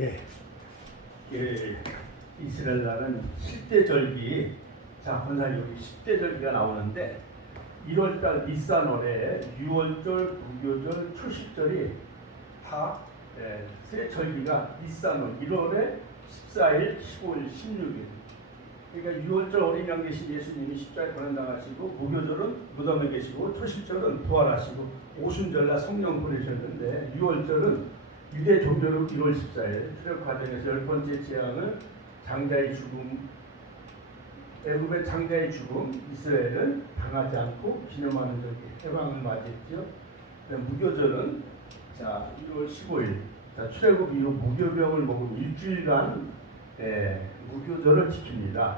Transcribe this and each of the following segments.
예, 이스라엘 나라는 10대 절기, 자, 본사님 여기 10대 절기가 나오는데 1월달 니산월에 6월절, 무교절, 초실절이 다 세 절기가 니산월 1월에 14일, 15일, 16일. 그러니까 6월절 어린 양 계신 예수님이 십자가에 고난당하시고, 무교절은 무덤에 계시고, 초실절은 부활하시고, 오순절날 성령 보내셨는데 6월절은 유대 종교로 1월 14일 출애굽 과정에서 10번째 재앙을 장자의 죽음, 애굽의 장자의 죽음, 이스라엘은 당하지 않고 기념하는 절기 해방을 맞이했죠. 무교절은 자 1월 15일, 자 출애굽 이후 무교병을 먹은 일주일간 무교절을 지킵니다.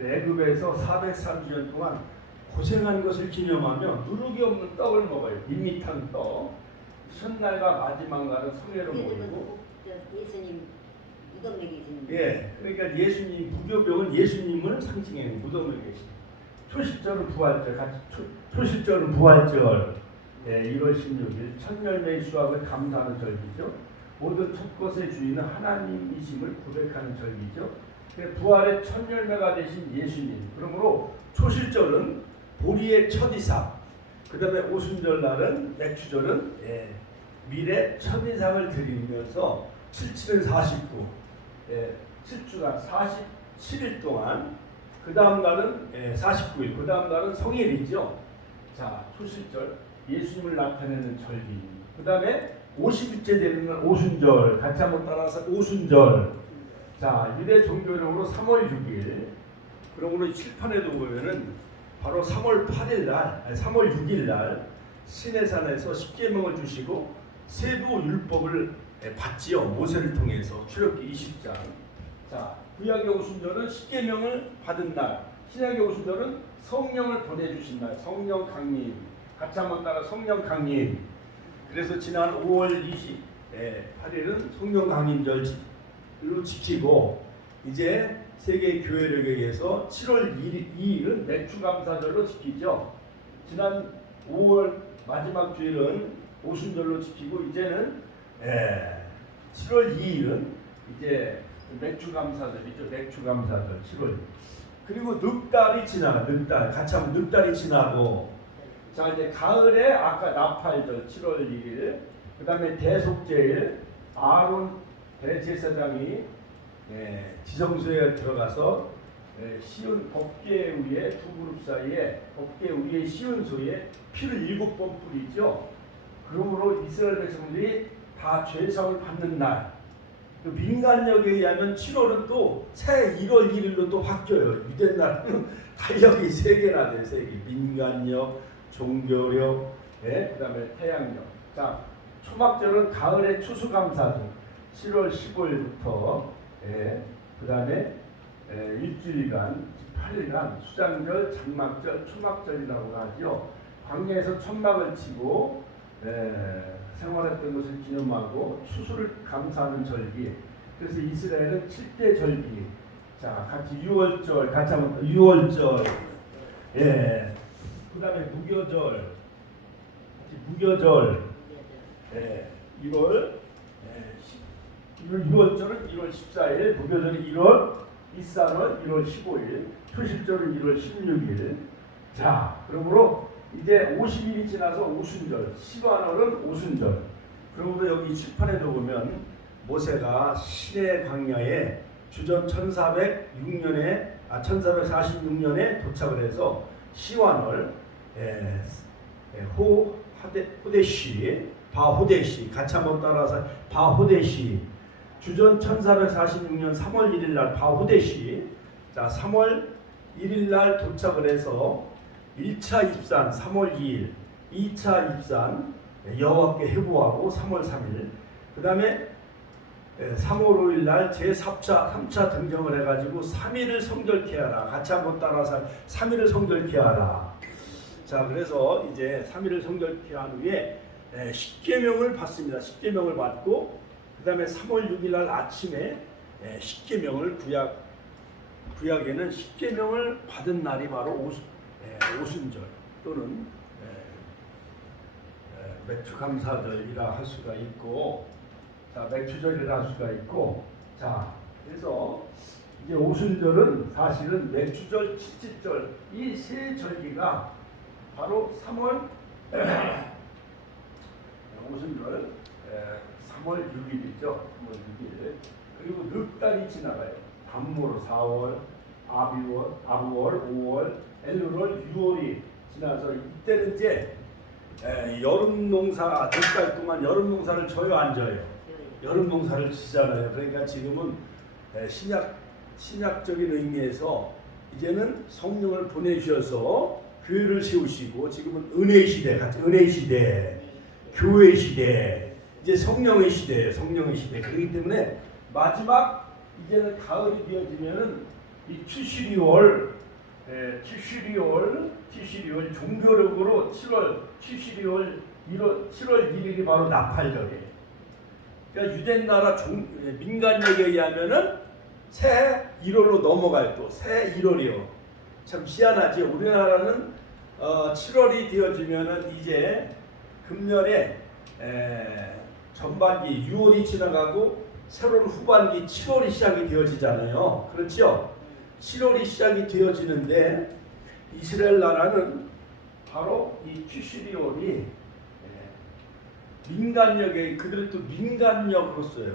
애굽에서 430년 동안 고생한 것을 기념하며 누룩이 없는 떡을 먹어요. 밋밋한 떡. 첫날과 마지막 날은 성회로 모이고. 예수님 무덤에 계시는. 예, 그러니까 예수님 무교병은 예수님을 상징해요. 무덤에 계신. 초실절은 부활절, 같이 초실절은 부활절. 예, 1월 16일 첫 열매의 수확을 감사하는 절기죠. 모든 첫 것의 주인은 하나님이심을 고백하는 절기죠. 부활의 첫 열매가 되신 예수님. 그러므로 초실절은 보리의 첫 이삭. 그 다음에 오순절 날은 맥주절은 밀의 첫 이삭을 드리면서 77은 49. 7주간 47일 동안, 그 다음 날은 49일, 그 다음 날은 성일이죠. 자, 초실절, 예수님을 나타내는 절기. 그 다음에 50일째 되는 날 오순절, 같이 한번 따라서 오순절. 자, 유대 종교력으로 3월 6일. 그러므로 칠판에도 보면은 바로 3월 8일 날, 3월 6일 날 시내산에서 십계명을 주시고 세부 율법을 받지요. 모세를 통해서 출애굽기 20장. 자, 구약의 오순절은 십계명을 받은 날, 신약의 오순절은 성령을 보내주신 날, 성령 강림. 같이 한번 따라 성령 강림. 그래서 지난 5월 28일은 성령 강림절로 지키고, 이제 세계 교회력에 의해서 7월 2일은 맥주감사절로 지키죠. 지난 5월 마지막 주일은 오순절로 지키고, 이제는 7월 2일은 이제 맥주감사절이죠. 맥주감사절 7월. 그리고 늑달이 지나, 늑달 같이 하면 늑달이 지나고, 자 이제 가을에 아까 나팔절 7월 1일, 그 다음에 대속제일, 아론 대제사장이 지성소에 들어가서 시온 법궤 위에 두 그룹 사이에 법궤 위에 시온소에 피를 7번 뿌리죠. 그러므로 이스라엘 백성들이 다 죄사함을 받는 날. 또 민간력에 의하면 7월은 또 새 1월 1일로 또 바뀌어요. 유대 날은 달력이 3개나 돼요. 3개. 민간력, 종교력, 그다음에 태양력. 자, 초막절은 가을의 추수감사절 7월 15일부터 그다음에 일주일간 8일간 수장절, 장막절, 초막절이라고 하죠. 광야에서 천막을 치고 생활했던 것을 기념하고 추수를 감사하는 절기. 그래서 이스라엘은 7대 절기. 자, 같이 6월절, 같이 한번 6월절. 그다음에 무교절. 무교절. 6월절은 1월 14일, 무교절은 1월 이산월 1월 15일, 초실절은 1월 16일. 자, 그러므로 이제 50일이 지나서 오순절, 시간월은 오순절. 그러므로 여기 칠판에도 보면 모세가 시내 광야에 주전 1446년에 도착을 해서 시완월 호데시, 바호데시, 같이 한번 따라서 바호데시, 주전 1446년 3월 1일 날 바호데시. 자, 3월 1일 날 도착을 해서 1차 입산 3월 2일, 2차 입산 여호와께 회부하고 3월 3일, 그 다음에 3월 5일 날 제3차 등정을 해가지고 3일을 성결케 하라. 같이 한번 따라서 3일을 성결케 하라. 자, 그래서 이제 3일을 성결케 한 후에 십계명을 받습니다. 십계명을 받고, 그 다음에 3월 6일 날 아침에 십계명을 구약에는 십계명을 받은 날이 바로 오순절 또는 맥주감사절이라 할 수가 있고, 자, 맥추절이라는 수가 있고, 자, 그래서 이제 오순절은 사실은 맥추절, 칠칠절 이 세 절기가 바로 3월 오순절 3월 6일이죠. 3월 6일. 그리고 넉 달이 지나가요. 담무로 4월, 아부월, 5월, 엘루월, 6월이 지나서 이때는 이제 여름 농사 넉 달 동안 여름 농사를 져요, 안 져요? 여름 농사를 지잖아요. 그러니까 지금은 신약적인 의미에서 이제는 성령을 보내주셔서 교회를 세우시고 지금은 은혜 시대 같이 은혜 시대, 교회 시대, 이제 성령의 시대예요. 성령의 시대. 그렇기 때문에 마지막 이제는 가을이 되어지면은 이 티슈리월 종교력으로 7월 1일이 바로 나팔절이에요. 그러니까 유대 나라 민간력에 의하면은 새해 1월로 넘어가요. 또 새해 1월이요. 참 희한하지. 우리나라는 7월이 되어지면은 이제 금년에 전반기 6월이 지나가고 새로운 후반기 7월이 시작이 되어지잖아요. 그렇죠? 7월이 시작이 되어지는데 이스라엘 나라는 바로 이 티슈리월이 민간력에 그들은 또 민간력으로 써요.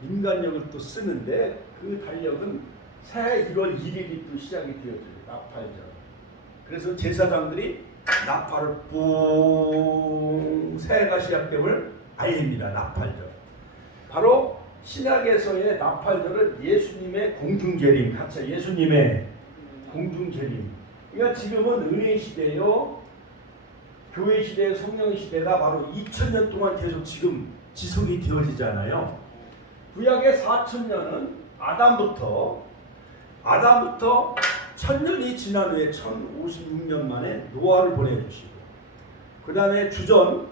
민간력을 또 쓰는데 그 달력은 새해 1월 1일이 또 시작이 되어져요. 나팔절. 그래서 제사장들이 나팔을 뿡 새해가 시작됨을 알립니다. 나팔절. 바로 신약에서의 나팔절은 예수님의 공중재림, 같이 예수님의 공중재림. 그러니까 지금은 은혜 시대요, 교회 시대, 성령 시대가 바로 2000년 동안 계속 지금 지속이 되어지잖아요. 구약의 4000년은 아담부터 1000년이 지난 후에 1056년 만에 노아를 보내주시고, 그 다음에 주전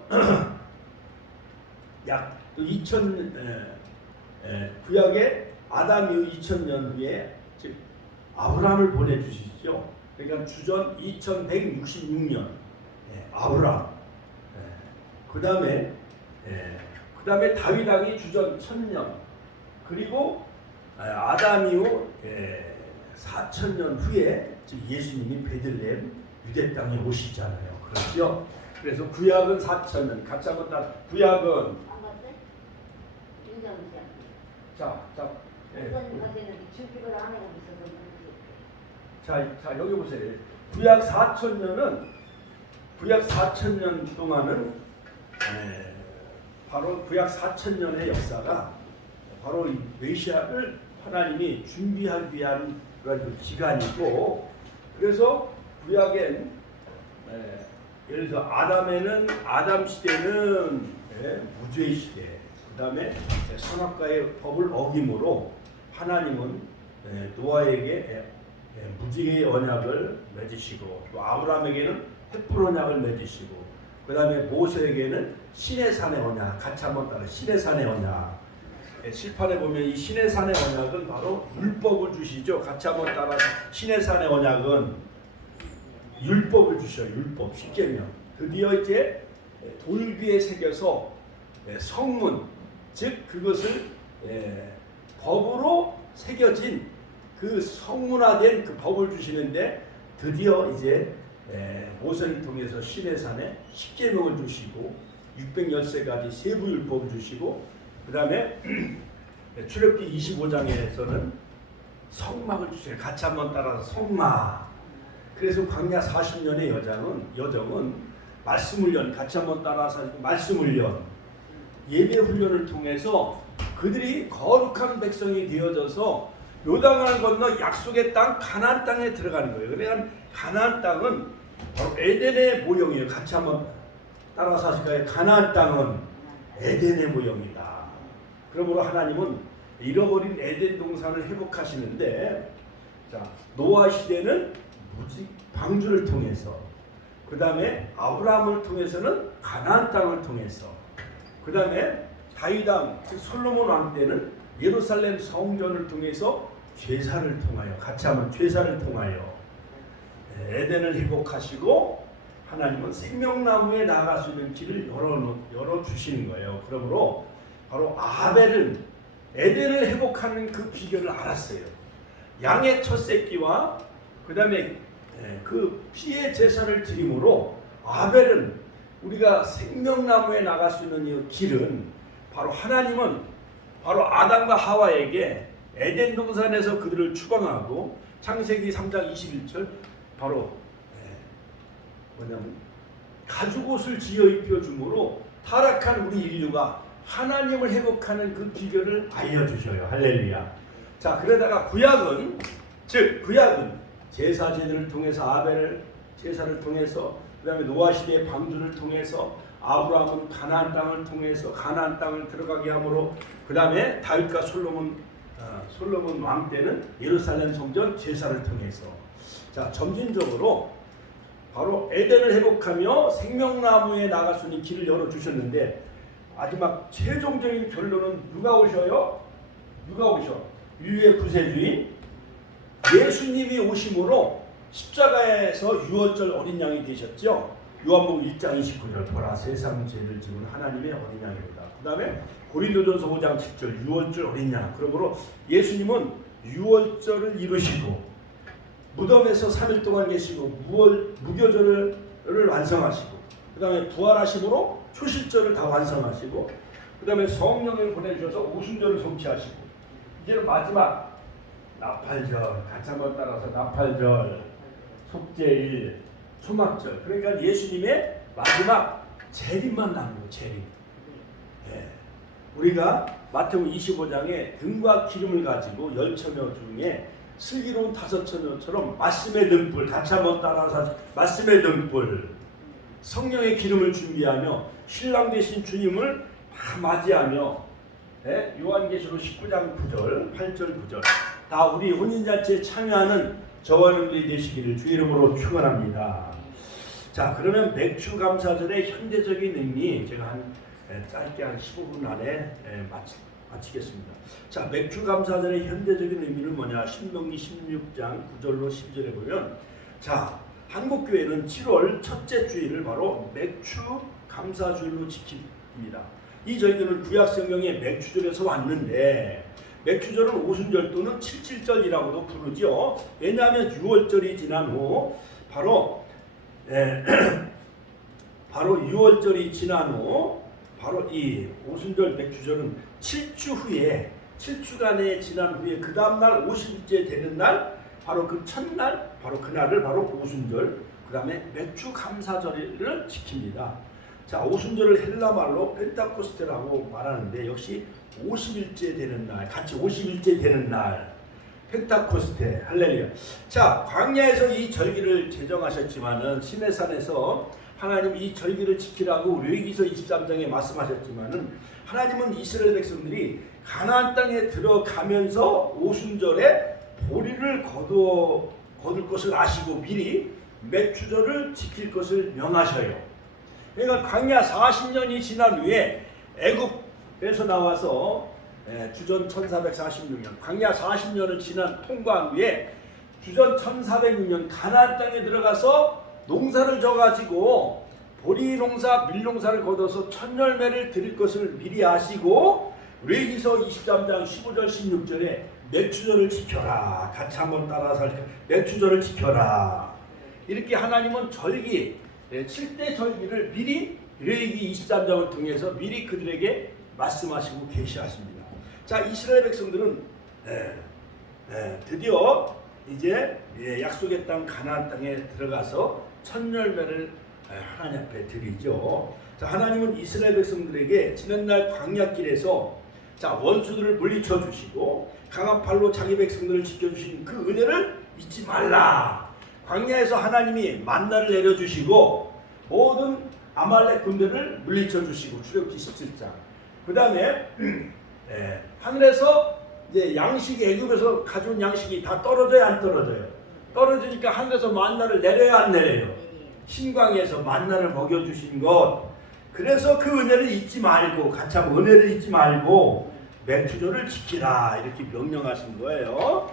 약 2000 구약의 아담 이후 2000년 후에 즉 아브라함을 보내주시죠. 그러니까 주전 2166년 아브라함. 그 다음에 다윗 왕이 주전 1000년. 그리고 아담 이후 4000년 후에 즉 예수님이 베들레헴 유대 땅에 오시잖아요. 그렇죠? 그래서 구약은 4000년. 같이 한번 다 구약은 자, 여기 보세요. 구약 4000년 동안은 바로 구약 4000년의 역사가 바로 이 메시아를 하나님이 준비하기 위한 그런 기간이고, 그래서 구약엔 예를 들어 아담 시대는 무죄의 시대, 그 다음에 선악과의 법을 어김으로 하나님은 노아에게 무지개의 언약을 맺으시고, 또 아브라함에게는 횃불 언약을 맺으시고, 그 다음에 모세에게는 시내산의 언약, 같이 한번 따라 시내산의 언약. 실판에 보면 이 시내산의 언약은 바로 율법을 주시죠. 같이 한번 따라 시내산의 언약은 율법을 주셔요. 율법, 십계명. 드디어 이제 돌귀에 새겨서 성문, 즉 그것을 법으로 새겨진 그 성문화된 그 법을 주시는데, 드디어 이제 모세를 통해서 시내산에 십계명을 주시고 613가지 세부율법을 주시고, 그 다음에 출애굽기 25장에서는 성막을 주세요. 같이 한번 따라서 성막. 그래서 광야 40년의 여정은 말씀 훈련, 같이 한번 따라서 말씀 훈련, 예배 훈련을 통해서 그들이 거룩한 백성이 되어져서 요단강을 건너 약속의 땅 가나안 땅에 들어가는 거예요. 그러니까 가나안 땅은 바로 에덴의 모형이에요. 같이 한번 따라서 하실까요? 가나안 땅은 에덴의 모형이다. 그러므로 하나님은 잃어버린 에덴 동산을 회복하시는데, 자, 노아 시대는 방주를 통해서, 그 다음에 아브라함을 통해서는 가나안 땅을 통해서, 그 다음에 다윗 왕, 솔로몬 왕 때는 예루살렘 성전을 통해서 제사를 통하여, 같이 하면 제사를 통하여 에덴을 회복하시고, 하나님은 생명나무에 나아갈 수 있는 길을 열어주시는 거예요. 그러므로 바로 아벨은 에덴을 회복하는 그 비결을 알았어요. 양의 첫 새끼와 그 다음에 그 피의 제사를 드림으로 아벨은 우리가 생명나무에 나갈 수 있는 이 길은 바로 하나님은 바로 아담과 하와에게 에덴 동산에서 그들을 추방하고 창세기 3장 21절 바로 뭐냐면 가죽옷을 지어 입혀 주므로 타락한 우리 인류가 하나님을 회복하는 그 비결을 알려주셔요. 할렐루야. 자, 그러다가 구약은 제사 제도를 통해서 아벨을 제사를 통해서 그 다음에 노아 시대의 방주를 통해서 아브라함은 가나안 땅을 통해서 가나안 땅을 들어가게 함으로 그 다음에 다윗과 솔로몬 왕 때는 예루살렘 성전 제사를 통해서 자 점진적으로 바로 에덴을 회복하며 생명나무에 나갈 수 있는 길을 열어주셨는데 마지막 최종적인 결론은 누가 오셔요? 누가 오셔? 인류의 구세주인 예수님이 오심으로 십자가에서 유월절 어린 양이 되셨죠. 요한복음 1장 29절 보라 세상 죄를 지은 하나님의 어린 양이로다. 그 다음에 고린도전서 5장 7절 유월절 어린 양. 그러므로 예수님은 유월절을 이루시고 무덤에서 3일 동안 계시고 무교절을 완성하시고 그 다음에 부활하심으로 초실절을 다 완성하시고 그 다음에 성령을 보내주셔서 오순절을 성취하시고 이제는 마지막 나팔절 같이 한번 따라서 나팔절 속죄일 초막절 그러니까 예수님의 마지막 재림만 남은 거예요. 재림. 우리가 마태복음 25장에 등과 기름을 가지고 10처녀 중에 슬기로운 5처녀처럼 말씀의 등불 같이 한번 따라서 말씀의 등불 성령의 기름을 준비하며 신랑 되신 주님을 다 맞이하며 요한계시록 19장 9절 8절 9절 다 우리 혼인잔치에 참여하는 저와 여러분들이 되시기를 주 이름으로 축원합니다. 자, 그러면 맥추감사절의 현대적인 의미 제가 짧게 한 15분 안에 마치겠습니다. 자, 맥추감사절의 현대적인 의미는 뭐냐? 신명기 16장 9절로 10절에 보면 자, 한국교회는 7월 첫째 주일을 바로 맥추감사주일로 지킵니다. 이 절기는 구약성경의 맥추절에서 왔는데 맥추절은 오순절 또는 칠칠절이라고도 부르죠. 왜냐하면 6월절이 지난 후 바로 6월절이 지난 후 바로 이 오순절 맥추절은 7주 후에 7주간에 지난 후에 그 다음날 50일째 되는 날 바로 그 첫날 바로 그날을 바로 오순절 그 다음에 맥추감사절을 지킵니다. 자, 오순절을 헬라말로 펜타코스테라고 말하는데 역시 50일째 되는 날 같이 50일째 되는 날 펜타코스테 할렐루야. 자, 광야에서 이 절기를 제정하셨지만은 시내산에서 하나님 이 절기를 지키라고 레위기서 23장에 말씀하셨지만은 하나님은 이스라엘 백성들이 가나안 땅에 들어가면서 오순절에 보리를 거둘 것을 아시고 미리 맥추절을 지킬 것을 명하셔요. 그러니까 광야 40년이 지난 후에 애굽에서 나와서 주전 1446년 광야 40년을 지난 통과한 후에 주전 1406년 가나안 땅에 들어가서 농사를 져가지고 보리 농사, 밀 농사를 거둬서 첫 열매를 드릴 것을 미리 아시고 레위기서 23장 15절 16절에 맥추절을 지켜라. 같이 한번 따라서 할까요? 맥추절을 지켜라. 이렇게 하나님은 절기 7대 절기를 미리 레위기 23장을 통해서 미리 그들에게 말씀하시고 계시하십니다. 자, 이스라엘 백성들은 드디어 이제 약속의 땅 가나안 땅에 들어가서 첫 열매를 하나님 앞에 드리죠. 자, 하나님은 이스라엘 백성들에게 지난날 광야길에서 자, 원수들을 물리쳐 주시고 강한 팔로 자기 백성들을 지켜주신 그 은혜를 잊지 말라. 광야에서 하나님이 만나를 내려주시고 모든 아말렉 군대를 물리쳐 주시고 출애굽기 17장. 그 다음에 하늘에서 이제 양식이 애굽에서 가져온 양식이 다 떨어져야 안 떨어져요. 떨어지니까 하늘에서 만나를 내려야 안 내려요. 신광에서 만나를 먹여주신 것. 그래서 그 은혜를 잊지 말고 같이 한번 은혜를 잊지 말고 맥추절을 지키라 이렇게 명령하신 거예요.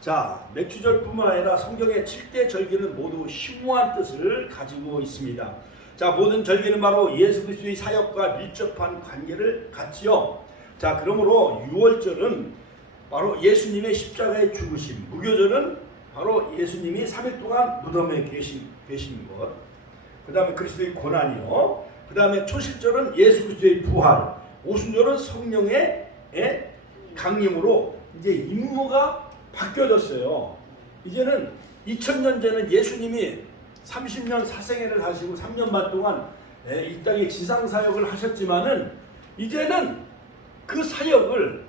자, 맥추절뿐만 아니라 성경의 7대 절기는 모두 심오한 뜻을 가지고 있습니다. 자, 자, 모든 절기는 바로 예수 그리스도의 사역과 밀접한 관계를 갖지요. 자, 그러므로 유월절은 바로 예수님의 십자가의 죽으심, 무교절은 바로 예수님이 3일 동안 무덤에 계신 것, 그 다음에 그리스도의 고난이요, 그 다음에 초실절은 예수 그리스도의 부활, 오순절은 성령의 강림으로 이제 임무가 바뀌어졌어요. 이제는 2000년 전에는 예수님이 30년 사생애를 하시고 3년 반 동안 이 땅에 지상사역을 하셨지만은 이제는 그 사역을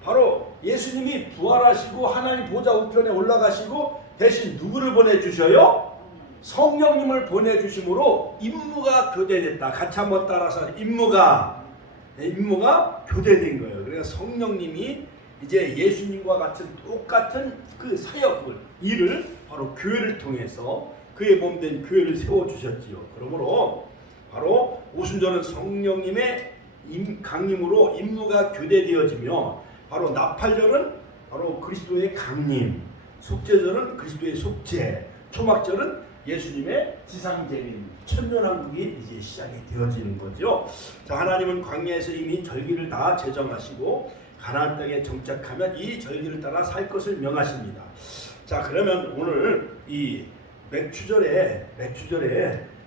바로 예수님이 부활하시고 하나님 보좌 우편에 올라가시고 대신 누구를 보내주셔요? 성령님을 보내주심으로 임무가 교대됐다. 같이 한번 따라서 임무가 교대된 거예요. 그러니까 성령님이 이제 예수님과 같은 똑같은 그 사역을 일을 바로 교회를 통해서 그의 몸된 교회를 세워주셨지요. 그러므로 바로 오순절은 성령님의 강림으로 임무가 교대되어지며 바로 나팔절은 바로 그리스도의 강림, 속죄절은 그리스도의 속죄, 초막절은 예수님의 지상재림, 천년왕국이 이제 시작이 되어지는 거죠. 자, 하나님은 광야에서 이미 절기를 다 제정하시고 가나안 땅에 정착하면 이 절기를 따라 살 것을 명하십니다. 자, 그러면 오늘 이 맥추절의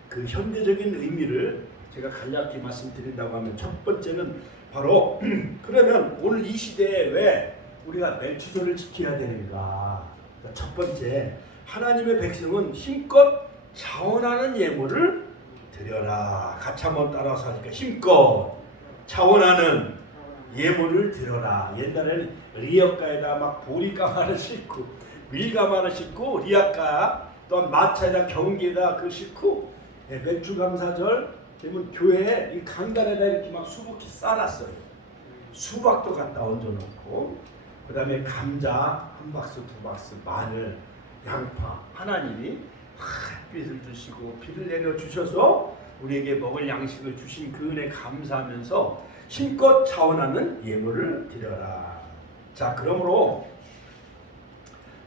그 현대적인 의미를 제가 간략히 말씀드린다고 하면 첫 번째는 바로 그러면 오늘 이 시대에 왜 우리가 맥추절을 지켜야 되는가? 첫 번째, 하나님의 백성은 힘껏 자원하는 예물을 드려라. 같이 한번 따라서 하니까 힘껏 자원하는 예물을 드려라. 옛날에는 리어가에다 막 보리가마를 싣고 밀가마를 싣고 리아가 또한 마차에다 경기에다 그 싣고 맥주감사절 되면 교회에 이 강단에다 이렇게 막 수북히 쌓아놨어요. 수박도 갖다 얹어놓고 그 다음에 감자 한 박스 두 박스, 마늘, 양파, 하나님이 햇빛을 주시고 비를 내려주셔서 우리에게 먹을 양식을 주신 그 은혜 감사하면서 힘껏 자원하는 예물을 드려라. 자, 그러므로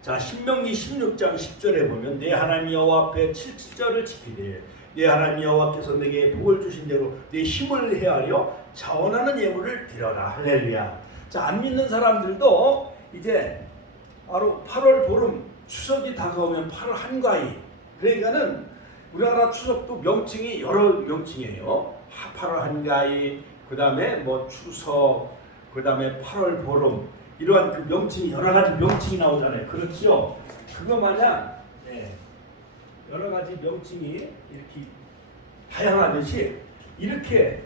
자, 신명기 16장 10절에 보면 내 하나님 여호와 앞에 7절을 지키되 내 하나님 여호와께서 내게 복을 주신 대로 내 힘을 헤아려 자원하는 예물을 드려라. 할렐루야. 자, 안 믿는 사람들도 이제 바로 8월 보름 추석이 다가오면 8월 한가위, 그러니까는 우리나라 추석도 명칭이 여러 명칭이에요. 8월 한가위, 그 다음에 뭐 추석, 그 다음에 8월 보름, 이러한 그 명칭이 여러 가지 명칭이 나오잖아요. 그렇죠? 그거 마냥 여러 가지 명칭이 이렇게 다양하듯이 이렇게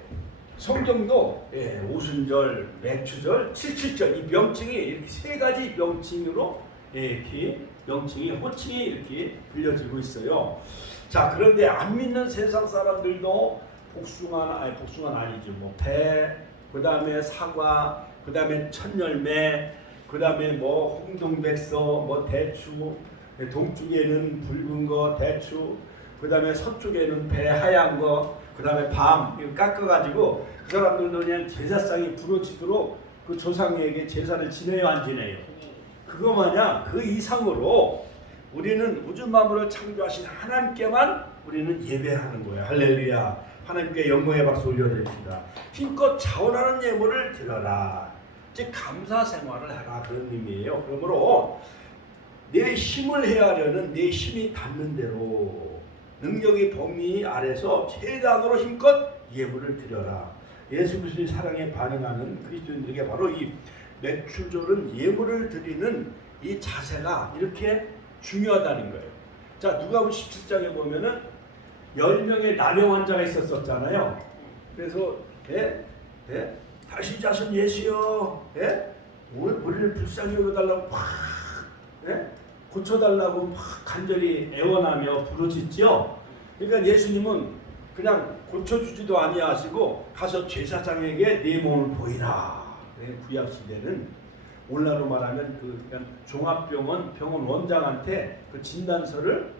성경도 오순절, 맥추절, 칠칠절 이 명칭이 이렇게 세 가지 명칭으로 이렇게 명칭이 호칭이 이렇게 불려지고 있어요. 자, 그런데 안 믿는 세상 사람들도 복숭아는 아니죠. 뭐 배, 그 다음에 사과, 그 다음에 천열매, 그 다음에 뭐 홍동백서, 뭐 대추, 동쪽에는 붉은 거 대추, 그 다음에 서쪽에는 배 하얀 거, 그 다음에 밤 이거 깎아가지고 그 사람들도 그냥 제사상이 부러지도록 그 조상에게 제사를 지내요, 안 지내요? 그거 마냥 그 이상으로 우리는 우주 만물을 창조하신 하나님께만 우리는 예배하는 거예요. 할렐루야. 하나님께 영광의 박수 올려드립니다. 힘껏 자원하는 예물을 드려라. 즉 감사 생활을 하라, 그런 의미예요. 그러므로 내 힘을 헤아려는 내 힘이 닿는 대로 능력의 범위 아래서 최대한으로 힘껏 예물을 드려라. 예수 그리스도의 사랑에 반응하는 그리스도인들에게 바로 이 맥추절은 예물을 드리는 이 자세가 이렇게 중요하다는 거예요. 자, 누가복음 17장에 보면은 10명의 나병 환자가 있었잖아요. 그래서 다시 자손 예수여, 우리를 불쌍히 여겨달라고 막 고쳐달라고 막 간절히 애원하며 부르짖죠. 그러니까 예수님은 그냥 고쳐주지도 아니하시고 가서 제사장에게 네 몸을 보이라. 구약 시대는 오늘날로 말하면 그 그냥 종합병원 병원 원장한테 그 진단서를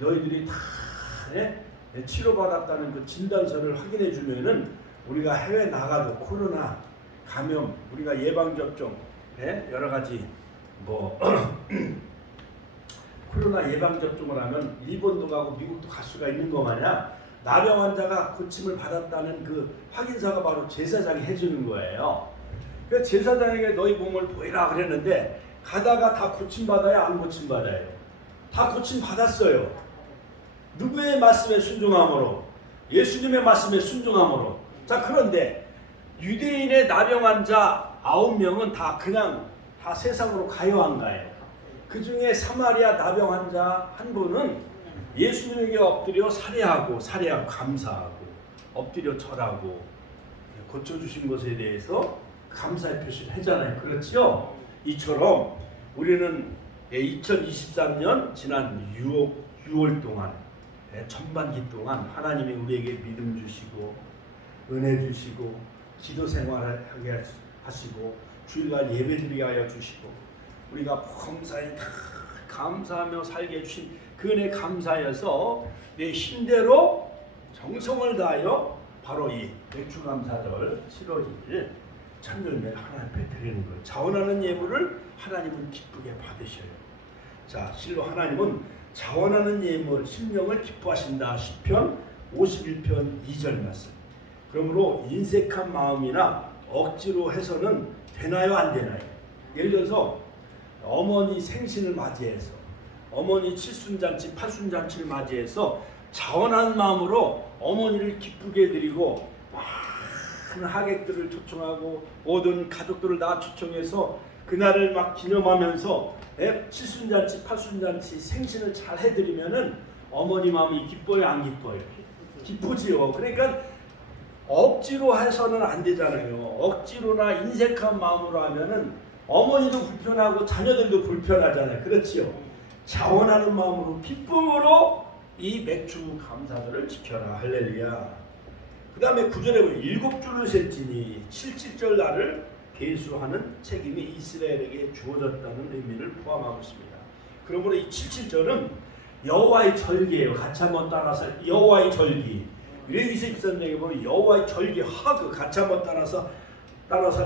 너희들이 다 치료받았다는 그 진단서를 확인해 주면은 우리가 해외 나가도 코로나 감염 우리가 예방 접종 여러 가지 뭐 코로나 예방 접종을 하면 일본도 가고 미국도 갈 수가 있는 거 마냥 나병 환자가 고침을 받았다는 그 확인서가 바로 제사장이 해주는 거예요. 그래서 제사장에게 너희 몸을 보이라 그랬는데 가다가 다 고침 받아요, 안 고침 받아요? 다 고침 받았어요. 누구의 말씀에 순종함으로? 예수님의 말씀에 순종함으로. 자, 그런데 유대인의 나병 환자 9명은 다 그냥 다 세상으로 가요, 안 가요? 그 중에 사마리아 나병 환자 한 분은 예수님에게 엎드려 살해하고 감사하고 엎드려 절하고 고쳐주신 것에 대해서 감사의 표시를 하잖아요. 그렇죠? 이처럼 우리는 2023년 지난 6월 동안 전반기 동안 하나님이 우리에게 믿음 주시고 은혜 주시고 기도 생활을 하게 하시고 주일날 예배드리게 하여 주시고 우리가 범사에 다 감사하며 살게 해주신 그 은혜 감사여서 내 힘대로 정성을 다하여 바로 이 맥주감사절 7월일 첫 열매를 하나님 앞에 드리는 거예요. 자원하는 예물을 하나님은 기쁘게 받으셔요. 자, 실로 하나님은 자원하는 예물 심령을 기뻐하신다. 시편 51편 2절 말씀. 그러므로 인색한 마음이나 억지로 해서는 되나요, 안 되나요? 예를 들어서 어머니 생신을 맞이해서 어머니 칠순잔치, 팔순잔치를 맞이해서 자원한 마음으로 어머니를 기쁘게 드리고 많은 하객들을 초청하고 모든 가족들을 다 초청해서 그날을 막 기념하면서 칠순잔치, 팔순잔치 생신을 잘 해드리면은 어머니 마음이 기뻐요, 안 기뻐요? 기쁘지요. 그러니까 억지로 해서는 안 되잖아요. 억지로나 인색한 마음으로 하면은 어머니도 불편하고 자녀들도 불편하잖아요. 그렇지요. 자원하는 마음으로 기쁨으로 이 맥주 감사절을 지켜라. 할렐루야. 그 다음에 9절에 보면 7주를 셀지니 77절 날을 계수하는 책임이 이스라엘에게 주어졌다는 의미를 포함하고 있습니다. 그러므로 이 77절은 여호와의 절기예요. 같이 한번 따라서 여호와의 절기. 레위기서 23장에 보면 여호와의 절기 하그, 같이 한번 따라서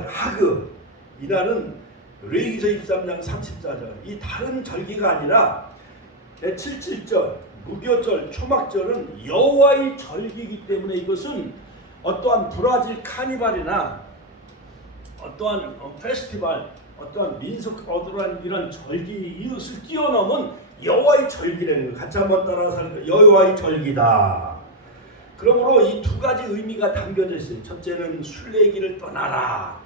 하그. 이날은 레위기서 23장 34절, 이 다른 절기가 아니라 77절, 무교절, 초막절은 여호와의 절기이기 때문에 이것은 어떠한 브라질 카니발이나 어떠한 페스티벌, 어떠한 민속 어떠한 이런 절기 이것을 뛰어넘은 여호와의 절기라는 거. 같이 한번 따라서 여호와의 절기다. 그러므로 이 두 가지 의미가 담겨져 있어요. 첫째는 순례길을 떠나라.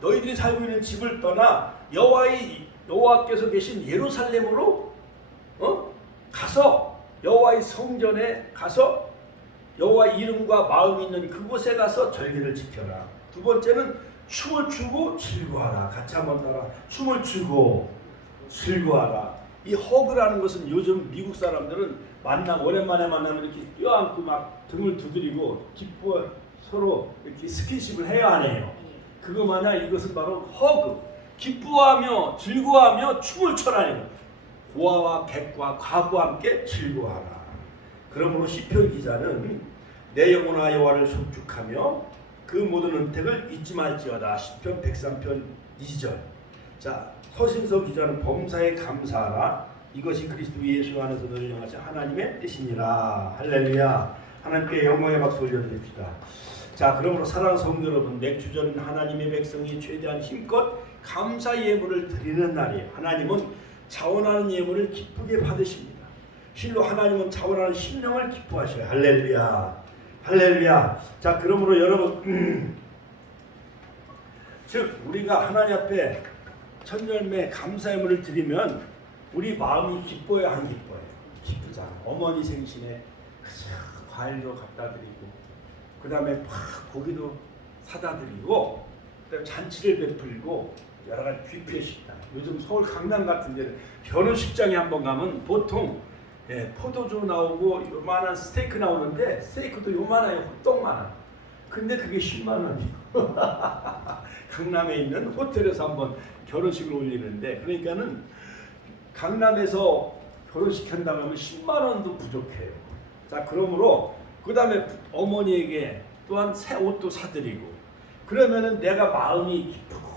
너희들이 살고 있는 집을 떠나 여호와께서 계신 예루살렘으로 가서 여호와의 성전에 가서 여호와의 이름과 마음이 있는 그곳에 가서 절기를 지켜라. 두 번째는 춤을 추고 즐거워하라. 같이 한번 따라. 춤을 추고 즐거워하라. 이 허그라는 것은 요즘 미국 사람들은 오랜만에 만나면 이렇게 껴안고 막 등을 두드리고 기뻐 서로 이렇게 스킨십을 해야 하네요. 그거 마냥 이것은 바로 허그. 기뻐하며 즐거워하며 춤을 춰라는 고아와 객과 과부와 함께 즐거워하라. 그러므로 시편 기자는 내 영혼아 여호와를 송축하며 그 모든 은택을 잊지 말지어다. 시편 103편 2절. 자, 서신서 기자는 범사에 감사하라. 이것이 그리스도 예수 안에서 너희를 향하신 하나님의 뜻이니라. 할렐루야. 하나님께 영광의 박수 올려드립시다. 자, 그러므로 사랑하는 성도 여러분, 맥주절은 하나님의 백성이 최대한 힘껏 감사 예물을 드리는 날이에요. 하나님은 자원하는 예물을 기쁘게 받으십니다. 실로 하나님은 자원하는 심령을 기뻐하셔요. 할렐루야. 할렐루야. 자, 그러므로 여러분, 즉 우리가 하나님 앞에 첫 열매 감사 예물을 드리면 우리 마음이 기뻐요, 안 기뻐요? 기쁘잖아. 어머니 생신에 과일도 갖다 드리고, 그 다음에 막 고기도 사다 드리고, 그다음에 잔치를 베풀고 여러 가지 뷔페 식당. 요즘 서울 강남 같은 데는 결혼식장에 한번 가면 보통 포도주 나오고 요만한 스테이크 나오는데 스테이크도 요만해요. 호떡만한. 근데 그게 10만 원이에요. 강남에 있는 호텔에서 한번 결혼식을 올리는데, 그러니까는 강남에서 결혼식 한다고 하면 10만 원도 부족해요. 자, 그러므로 그 다음에 어머니에게 또한 새 옷도 사드리고, 그러면은 내가 마음이 기쁘고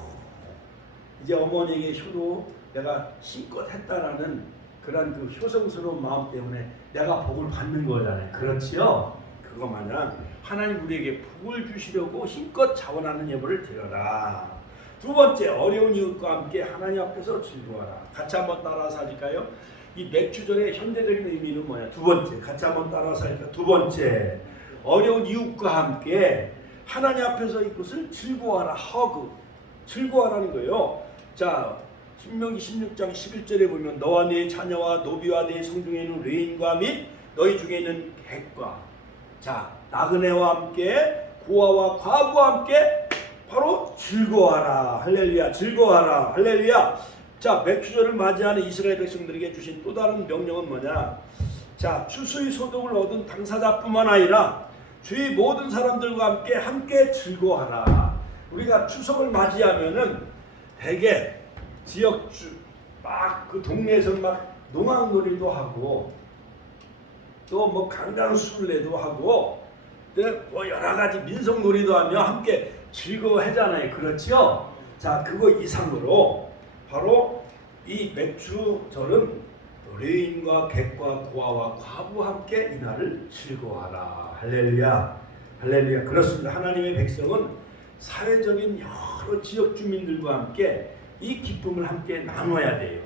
이제 어머니에게 효도 내가 힘껏 했다라는 그런 그 효성스러운 마음 때문에 내가 복을 받는 거잖아요. 그렇지요? 그거 마냥 하나님 우리에게 복을 주시려고 힘껏 자원하는 예물을 드려라. 두 번째, 어려운 이웃과 함께 하나님 앞에서 즐거워하라. 같이 한번 따라서 하실까요? 이 맥주절의 현대적인 의미는 뭐냐? 두 번째, 같이 한번 따라서 하니까 두 번째, 어려운 이웃과 함께 하나님 앞에서 이것을 즐거워하라. 허그, 즐거워하라는 거예요. 자, 신명기 16장 11절에 보면 너와 네 자녀와 노비와 네 성중에 있는 레인과 및 너희 중에 있는 객과, 자, 나그네와 함께 고아와 과부와 함께 바로 즐거워하라. 할렐루야. 즐거워하라. 할렐루야. 자, 맥주절을 맞이하는 이스라엘 백성들에게 주신 또 다른 명령은 뭐냐? 자, 추수의 소득을 얻은 당사자뿐만 아니라 주위 모든 사람들과 함께 즐거워하라. 우리가 추석을 맞이하면은 대개 지역주 막 그 동네에서 막 농악놀이도 하고 또 뭐 강강술래도 하고 뭐 여러 가지 민속놀이도 하며 함께 즐거워하잖아요. 그렇죠? 자, 그거 이상으로 바로 이 맥주절은 레인과 객과 고아와 과부와 함께 이날을 즐거워하라. 할렐루야. 할렐루야. 그렇습니다. 하나님의 백성은 사회적인 여러 지역 주민들과 함께 이 기쁨을 함께 나눠야 돼요.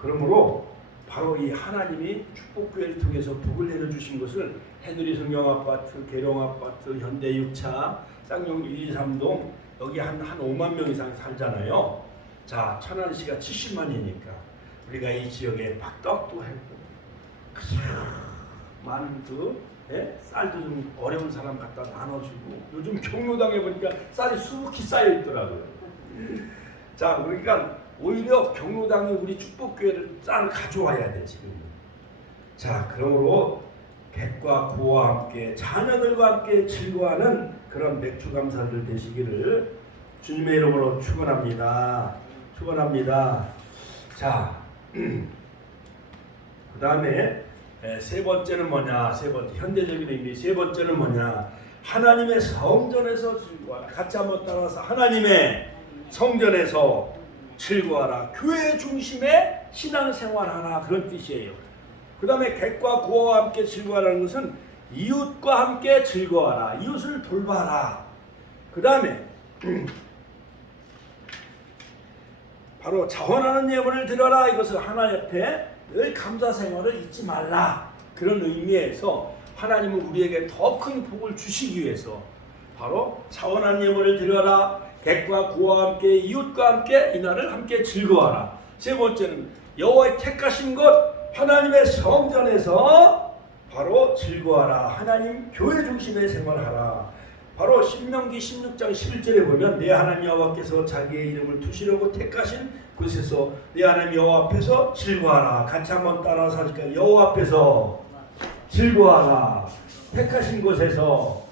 그러므로 바로 이 하나님이 축복교회를 통해서 복을 내려주신 것을 해누리 성경아파트, 계룡아파트, 현대6차, 쌍용 1, 2, 3동 여기 한 5만 명 이상 살잖아요. 자, 천안시가 70만이니까 우리가 이 지역에 닭떡도 했고 많은 쌀도 좀 어려운 사람 갖다 나눠주고 요즘 경로당에 보니까 쌀이 수북히 쌓여 있더라고요. 자, 그러니까 오히려 경로당이 우리 축복교회를 쌀 가져와야 돼 지금. 자, 그러므로 객과 고와 함께 자녀들과 함께 즐거워하는 그런 맥주 감사들 되시기를 주님의 이름으로 축원합니다. 축원합니다. 자, 그 다음에 세 번째는 뭐냐? 세 번째 현대적인 의미 세 번째는 뭐냐? 하나님의 성전에서 즐거워하라. 같이 한번 따라서 하나님의 성전에서 즐거워하라. 교회 중심의 신앙생활하라 그런 뜻이에요. 그 다음에 객과 고아와 함께 즐거워하라는 것은 이웃과 함께 즐거워하라. 이웃을 돌봐라. 그 다음에 바로 자원하는 예물을 드려라. 이것을 하나님 앞에 늘 감사 생활을 잊지 말라. 그런 의미에서 하나님은 우리에게 더 큰 복을 주시기 위해서 바로 자원하는 예물을 드려라. 객과 고아와 함께 이웃과 함께 이날을 함께 즐거워하라. 세 번째는 여호와의 택하신 것 하나님의 성전에서 바로 즐거워하라. 하나님 교회 중심의 생활하라. 바로 신명기 16장 11절에 보면 내 하나님 여호와께서 자기의 이름을 두시려고 택하신 곳에서 내 하나님 여호와 앞에서 즐거워하라. 같이 한번 따라서 하니까 여호와 앞에서 즐거워하라. 택하신 곳에서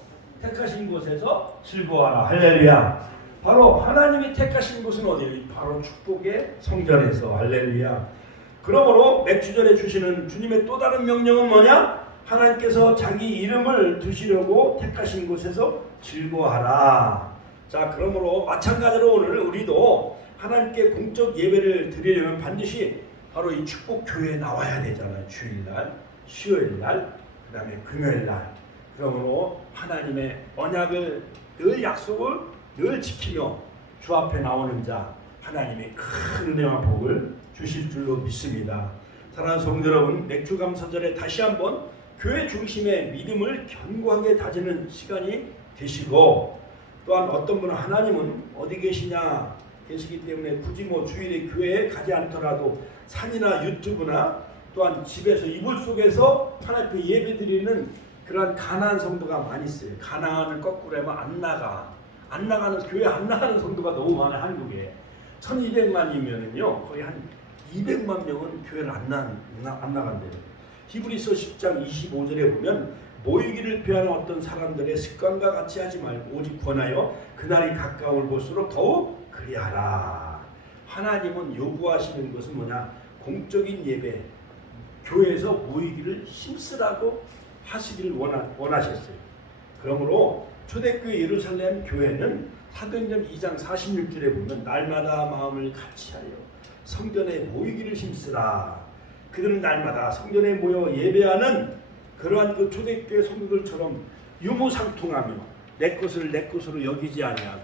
즐거워하라. 할렐루야. 바로 하나님이 택하신 곳은 어디예요? 바로 축복의 성전에서. 할렐루야. 그러므로 맥주절에 주시는 주님의 또 다른 명령은 뭐냐? 하나님께서 자기 이름을 두시려고 택하신 곳에서 즐거워하라. 자, 그러므로 마찬가지로 오늘 우리도 하나님께 공적 예배를 드리려면 반드시 바로 이 축복교회에 나와야 되잖아요. 주일날, 수요일날, 그 다음에 금요일날. 그러므로 하나님의 언약을 늘 약속을 늘 지키며 주 앞에 나오는 자 하나님의 큰 은혜와 복을 주실 줄로 믿습니다. 사랑하는 성도 여러분, 맥주감사절에 다시 한번 교회 중심의 믿음을 견고하게 다지는 시간이 되시고, 또한 어떤 분은 하나님은 어디 계시기 때문에 굳이 뭐 주일에 교회에 가지 않더라도 산이나 유튜브나 또한 집에서 이불 속에서 하나님 앞에 예배 드리는 그러한 가난한 성도가 많이 있어요. 가난을 거꾸로 하면 교회 안 나가는 성도가 너무 많아요. 한국에 1200만이면은요 거의 한 200만 명은 교회를 안 나간대요. 히브리서 10장 25절에 보면 모이기를 피하는 어떤 사람들의 습관과 같이 하지 말고 오직 권하여 그날이 가까움을 볼수록 더욱 그리하라. 하나님은 요구하시는 것은 뭐냐? 공적인 예배, 교회에서 모이기를 힘쓰라고 하시기를 원하셨어요. 그러므로 초대교회 예루살렘 교회는 사도행전 2장 46절에 보면 날마다 마음을 같이하여 성전에 모이기를 힘쓰라. 그들은 날마다 성전에 모여 예배하는 그러한 그 초대교회 성도들처럼 유무상통하며 내 것을 내 것으로 여기지 아니하고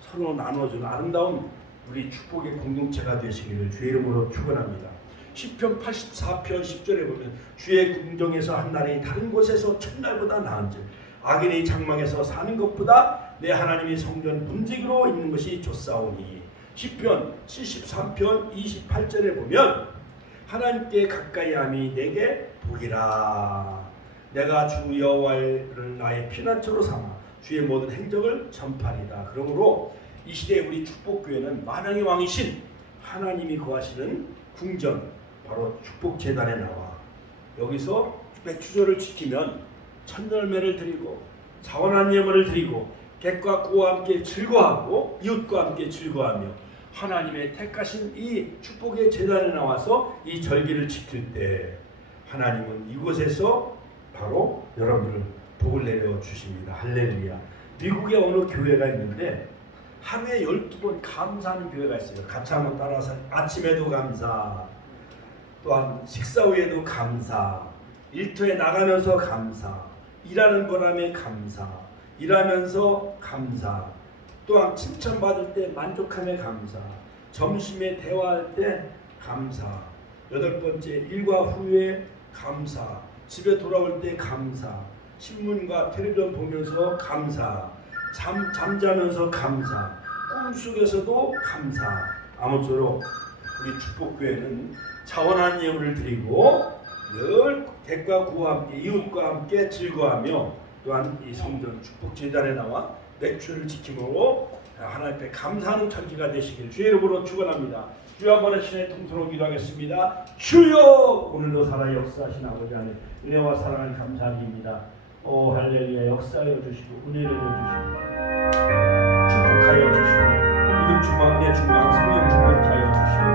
서로 나눠주는 아름다운 우리 축복의 공동체가 되시기를 주의 이름으로 축원합니다. 시편 84편 10절에 보면 주의 궁정에서 한 날이 다른 곳에서 첫날보다 나은즉 악인의 장막에서 사는 것보다 내 하나님의 성전 문지기로 있는 것이 좋사오니. 시편 73편 28절에 보면 하나님께 가까이함이 내게 복이라. 내가 주 여호와를 나의 피난처로 삼아 주의 모든 행적을 전파리다. 그러므로 이 시대에 우리 축복교회는 만왕의 왕이신 하나님이 거하시는 궁전, 바로 축복재단에 나와 여기서 매추절을 지키면 첫열매를 드리고 자원한 예물을 드리고 객과 고와 함께 즐거워하고 이웃과 함께 즐거워하며 하나님의 택하신 이 축복의 재단에 나와서 이 절기를 지킬 때 하나님은 이곳에서 바로 여러분을 복을 내려 주십니다. 할렐루야. 미국에 어느 교회가 있는데 하루에 12번 감사하는 교회가 있어요. 같이 한번 따라서 아침에도 감사, 또한 식사 후에도 감사, 일터에 나가면서 감사, 일하는 보람에 감사, 일하면서 감사, 또한 칭찬받을 때 만족함에 감사, 점심에 대화할 때 감사, 8번째 일과 후에 감사, 집에 돌아올 때 감사, 신문과 텔레비전 보면서 감사, 잠자면서 감사, 꿈속에서도 감사. 아무쪼록 우리 축복교회는 자원한 예물을 드리고 늘 객과 구와 함께 이웃과 함께 즐거워하며 또한 이 성전 축복재단에 나와 매출을 지킴으로 하나님 앞에 감사하는 절기가 되시길 주의 이름으로 축원합니다. 주여 한번 신의 통성으로 기도하겠습니다. 주여, 오늘도 살아 역사하신 아버지 안에 은혜와 사랑을 감사드립니다. 오 할렐루야. 역사하여 주시고 은혜를 주시고 축복하여 주시고 믿음 충만의 충만 성령 충만케 하여 주시고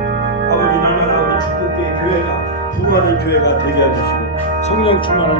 아버지 날마다 우리 축복교회 교회가 부흥하는 교회가 되게 해주시고 성령 충만한